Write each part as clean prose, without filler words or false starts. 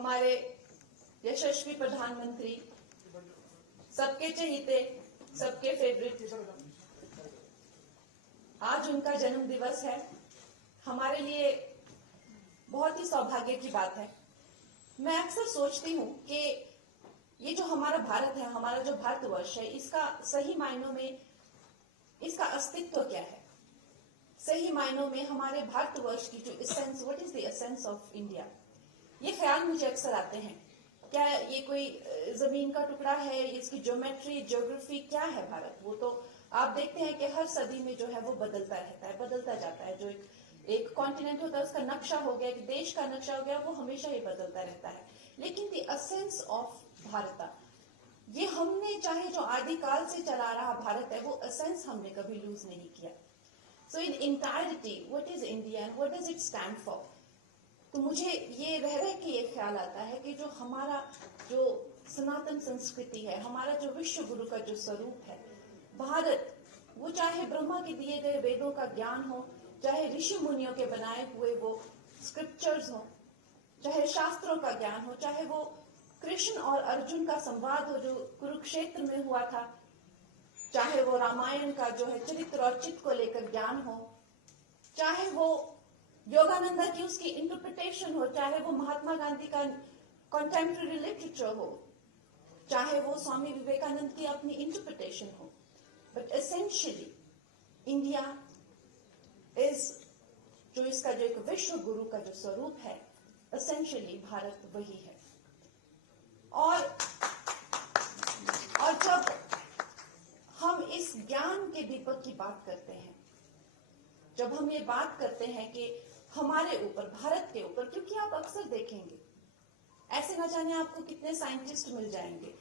हमारे यशस्वी प्रधानमंत्री, सबके चहेते, सबके फेवरेट, आज उनका जन्म दिवस है। हमारे लिए बहुत ही सौभाग्य की बात है। मैं अक्सर सोचती हूँ कि ये जो हमारा भारत है, हमारा जो भारतवर्ष है, इसका सही मायनों में इसका अस्तित्व क्या है। सही मायनों में हमारे भारतवर्ष की जो essence, what is the essence of India, ये ख्याल मुझे अक्सर आते हैं। क्या ये कोई जमीन का टुकड़ा है, इसकी ज्योमेट्री, ज्योग्राफी क्या है भारत? वो तो आप देखते हैं कि हर सदी में जो है वो बदलता रहता है, बदलता जाता है। जो एक कॉन्टिनेंट होता है, उसका नक्शा हो गया, एक देश का नक्शा हो गया, वो हमेशा ही बदलता रहता है। लेकिन द एसेंस ऑफ भारत, ये हमने चाहे जो आदिकाल से चला रहा भारत है, वो एसेंस हमने कभी लूज नहीं किया। So in entirety what is India and what does it stand for? तो मुझे ये रह के ये ख्याल आता है कि जो हमारा जो सनातन संस्कृति है, हमारा जो विश्व गुरु का जो स्वरूप है भारत, वो चाहे ब्रह्मा के दिए गए वेदों का ज्ञान हो, चाहे ऋषि मुनियों के बनाए हुए वो स्क्रिप्चर्स हो, चाहे शास्त्रों का ज्ञान हो, चाहे वो कृष्ण और अर्जुन का संवाद हो जो कुरुक्षेत्र में हुआ था, चाहे वो रामायण का जो है चरित्र और चित्त को लेकर ज्ञान हो, चाहे वो योगानंदा की उसकी इंटरप्रिटेशन हो, चाहे वो महात्मा गांधी का कॉन्टेम्पररी लिटरेचर हो, चाहे वो स्वामी विवेकानंद की अपनी इंटरप्रिटेशन हो, बट एसेंशियली इंडिया इज जो इसका जो एक विश्व गुरु का जो स्वरूप है, एसेंशियली भारत वही है। और जब हम इस ज्ञान के दीपक की बात करते हैं, जब हम ये बात करते हैं कि हमारे ऊपर, भारत के ऊपर, क्योंकि आप अक्सर देखेंगे ऐसे न जाने आपको कितने साइंटिस्ट मिल जाएंगे,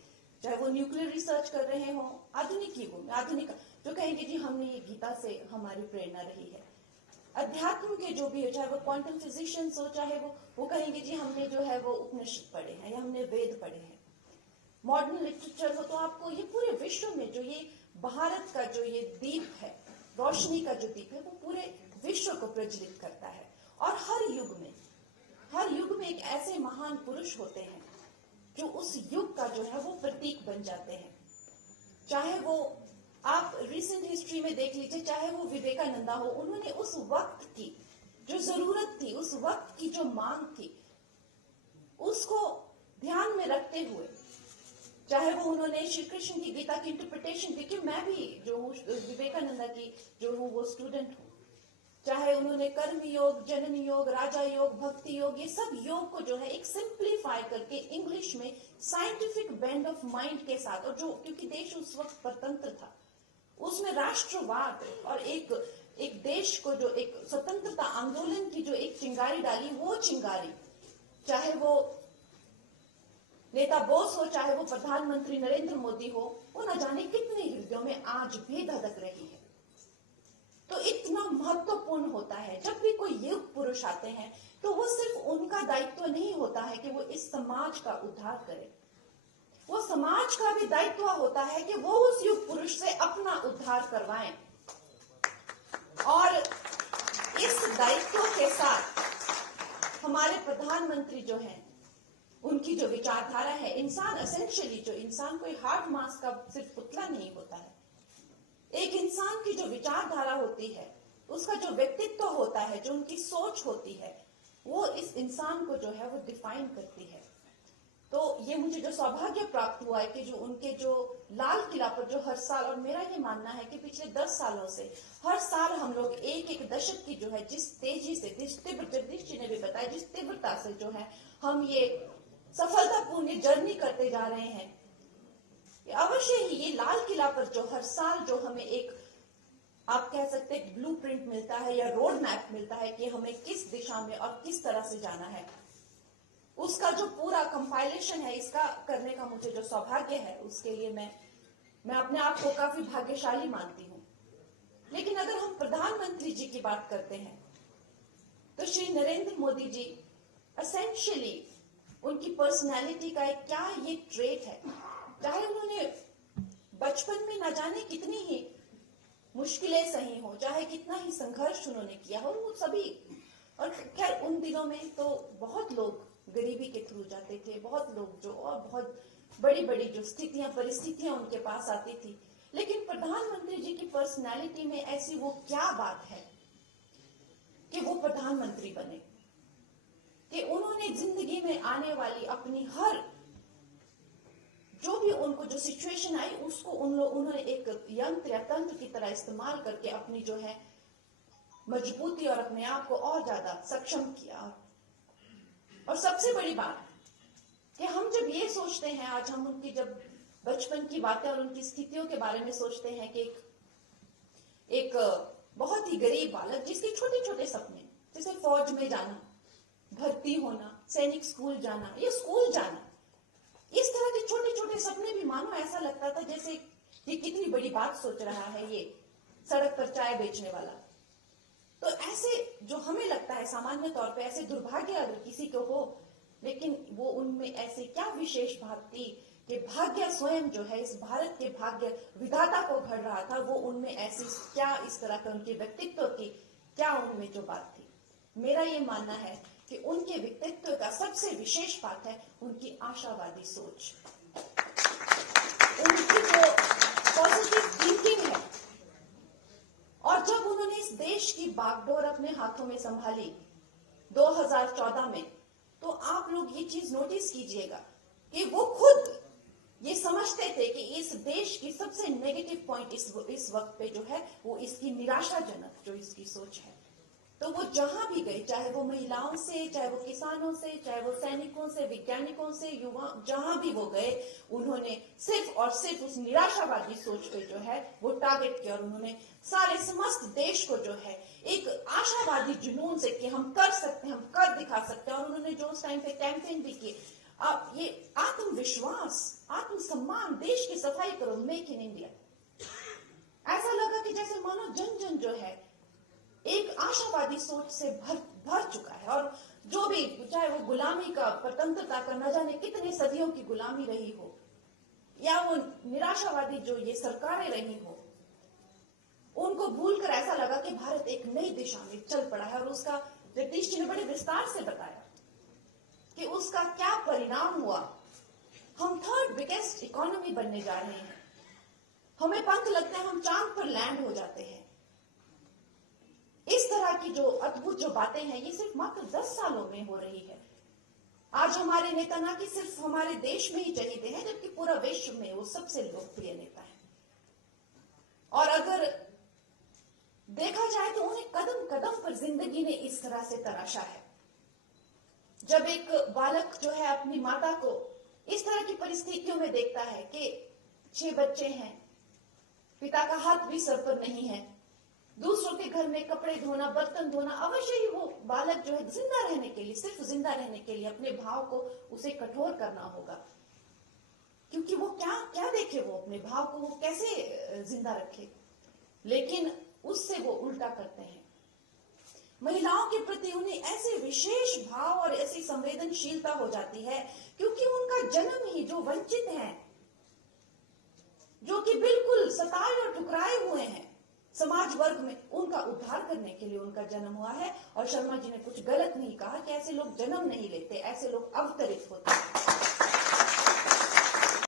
चाहे वो न्यूक्लियर रिसर्च कर रहे हो, आधुनिक युगों में, आधुनिक, जो कहेंगे जी हमने ये गीता से हमारी प्रेरणा रही है। अध्यात्म के जो भी हो, चाहे वो क्वांटम फिजिशियंस हो, चाहे वो कहेंगे जी हमने जो है वो उपनिषद पढ़े हैं या हमने वेद पढ़े हैं। मॉडर्न लिटरेचर हो, तो आपको ये पूरे विश्व में जो ये भारत का जो ये दीप है, रोशनी का जो दीप है, वो पूरे विश्व को प्रज्वलित करता है। और हर युग में एक ऐसे महान पुरुष होते हैं जो उस युग का जो है वो प्रतीक बन जाते हैं। चाहे वो आप रिसेंट हिस्ट्री में देख लीजिए, चाहे वो विवेकानंदा हो, उन्होंने उस वक्त की जो जरूरत थी, उस वक्त की जो मांग थी, उसको ध्यान में रखते हुए, चाहे वो उन्होंने श्री कृष्ण की गीता की इंटरप्रिटेशन की, कि मैं भी जो हूँ विवेकानंदा की जो हूँ वो स्टूडेंट हूँ, चाहे उन्होंने कर्म योग, जनन योग, राजा योग, भक्ति योग, ये सब योग को जो है एक सिंप्लीफाई करके इंग्लिश में साइंटिफिक बेंड ऑफ माइंड के साथ, और जो क्योंकि देश उस वक्त स्वतंत्र था, उसमें राष्ट्रवाद और एक देश को जो एक स्वतंत्रता आंदोलन की जो एक चिंगारी डाली, वो चिंगारी, चाहे वो नेता बोस हो, चाहे वो प्रधानमंत्री नरेंद्र मोदी हो, वो न जाने कितने हृदयों में आज भी धधक रही है। तो इतना महत्वपूर्ण होता है जब भी कोई युग पुरुष आते हैं, तो वो सिर्फ उनका दायित्व नहीं होता है कि वो इस समाज का उद्धार करे, वो समाज का भी दायित्व होता है कि वो उस युग पुरुष से अपना उद्धार करवाएं। और इस दायित्व के साथ हमारे प्रधानमंत्री जो हैं, उनकी जो विचारधारा है, इंसान एसेंशियली जो इंसान कोई हार्ड मास का सिर्फ पुतला नहीं होता है, एक इंसान की जो विचारधारा होती है, उसका जो व्यक्तित्व होता है, जो उनकी सोच होती है, वो इस इंसान को जो है वो डिफाइन करती है। तो ये मुझे जो सौभाग्य प्राप्त हुआ है कि जो उनके जो लाल किला पर जो हर साल, और मेरा ये मानना है कि पिछले 10 सालों से हर साल हम लोग एक दशक की जो है जिस तेजी से, जिस तीव्र, जगदीश जी ने भी बताया, जिस तीव्रता से जो है हम ये सफलतापूर्ण जर्नी करते जा रहे हैं, अवश्य ही ये लाल किला पर जो हर साल जो हमें एक, आप कह सकते हैं, ब्लूप्रिंट मिलता है या रोड मैप मिलता है कि हमें किस दिशा में और किस तरह से जाना है, उसका जो पूरा कंपाइलेशन है, इसका करने का मुझे जो सौभाग्य है, उसके लिए मैं अपने आप को काफी भाग्यशाली मानती हूँ। लेकिन अगर हम प्रधानमंत्री जी की बात करते हैं, तो श्री नरेंद्र मोदी जी एसेंशियली उनकी पर्सनैलिटी का एक क्या ये ट्रेट है, चाहे उन्होंने बचपन में न जाने कितनी ही मुश्किलें सही हो, चाहे कितना ही संघर्ष उन्होंने किया हो, वो सभी, और खैर उन दिनों में तो बहुत लोग गरीबी के थ्रू जाते थे, बहुत लोग जो और बहुत बड़ी बड़ी जो स्थितियां परिस्थितियां उनके पास आती थी। लेकिन प्रधानमंत्री जी की पर्सनालिटी में ऐसी वो क्या बात है कि वो प्रधानमंत्री बने, कि उन्होंने जिंदगी में आने वाली अपनी हर जो भी उनको जो सिचुएशन आई उसको उन्होंने एक यंत्र या तंत्र की तरह इस्तेमाल करके अपनी जो है मजबूती और अपने आप को और ज्यादा सक्षम किया। और सबसे बड़ी बात कि हम जब ये सोचते हैं, आज हम उनकी जब बचपन की बातें और उनकी स्थितियों के बारे में सोचते हैं कि एक बहुत ही गरीब बालक जिसके छोटे छोटे सपने, जैसे फौज में जाना, भर्ती होना, सैनिक स्कूल जाना या स्कूल जाना, इस तरह के छोटे छोटे सपने भी मानो ऐसा लगता था जैसे ये कितनी बड़ी बात सोच रहा है ये सड़क पर चाय बेचने वाला। तो ऐसे जो हमें लगता है सामान्य तौर पे ऐसे दुर्भाग्य अगर किसी को हो, लेकिन वो उनमें ऐसी क्या विशेष बात थी कि भाग्य स्वयं जो है इस भारत के भाग्य विधाता को घड़ रहा था, वो उनमें ऐसी क्या इस तरह का उनके व्यक्तित्व की क्या उनमें जो बात थी। मेरा ये मानना है कि उनके व्यक्तित्व का सबसे विशेष बात है उनकी आशावादी सोच, उनकी जो पॉजिटिव थिंकिंग है। और जब उन्होंने इस देश की बागडोर अपने हाथों में संभाली 2014 में, तो आप लोग ये चीज नोटिस कीजिएगा कि वो खुद ये समझते थे कि इस देश की सबसे नेगेटिव पॉइंट इस वक्त पे जो है वो इसकी निराशाजनक जो इसकी सोच है। तो वो जहां भी गए, चाहे वो महिलाओं से, चाहे वो किसानों से, चाहे वो सैनिकों से, वैज्ञानिकों से, युवा, जहां भी वो गए, उन्होंने सिर्फ और सिर्फ उस निराशावादी सोच पे जो है वो टारगेट किया। और उन्होंने सारे समस्त देश को जो है एक आशावादी जुनून से कि हम कर सकते हैं, हम कर दिखा सकते हैं। और उन्होंने जो उस टाइम पे कैंपेन भी किए, अब ये आत्मविश्वास, आत्मसम्मान, देश की सफाई करो, मेक इन इंडिया, ऐसा लगा कि जैसे मानो जन जन जो है एक आशावादी सोच से भर चुका है। और जो भी, चाहे वो गुलामी का, स्वतंत्रता का न जाने कितने सदियों की गुलामी रही हो, या वो निराशावादी जो ये सरकारें रही हो, उनको भूलकर ऐसा लगा कि भारत एक नई दिशा में चल पड़ा है। और उसका जगदीश जी ने बड़े विस्तार से बताया कि उसका क्या परिणाम हुआ। हम थर्ड बिगेस्ट इकोनॉमी बनने जा रहे हैं, हमें पंख लगते हैं, हम चांद पर लैंड हो जाते हैं। इस तरह की जो अद्भुत जो बातें हैं ये सिर्फ मात्र 10 सालों में हो रही है। आज हमारे नेता ना कि सिर्फ हमारे देश में ही चहेते हैं, जबकि पूरा विश्व में वो सबसे लोकप्रिय नेता है। और अगर देखा जाए तो उन्हें कदम कदम पर जिंदगी ने इस तरह से तराशा है। जब एक बालक जो है अपनी माता को इस तरह की परिस्थितियों में देखता है कि 6 बच्चे हैं, पिता का हाथ भी सर पर नहीं है, दूसरों के घर में कपड़े धोना, बर्तन धोना, अवश्य ही वो बालक जो है जिंदा रहने के लिए, सिर्फ जिंदा रहने के लिए अपने भाव को उसे कठोर करना होगा। क्योंकि वो क्या देखे, वो अपने भाव को वो कैसे जिंदा रखे। लेकिन उससे वो उल्टा करते हैं। महिलाओं के प्रति उन्हें ऐसे विशेष भाव और ऐसी संवेदनशीलता हो जाती है क्योंकि उनका जन्म ही जो वंचित हैं, जो कि बिल्कुल सताए और ठुकराए हुए हैं समाज वर्ग में, उनका उद्धार करने के लिए उनका जन्म हुआ है। और शर्मा जी ने कुछ गलत नहीं कहा कि ऐसे लोग जन्म नहीं लेते, ऐसे लोग अवतरित होते हैं।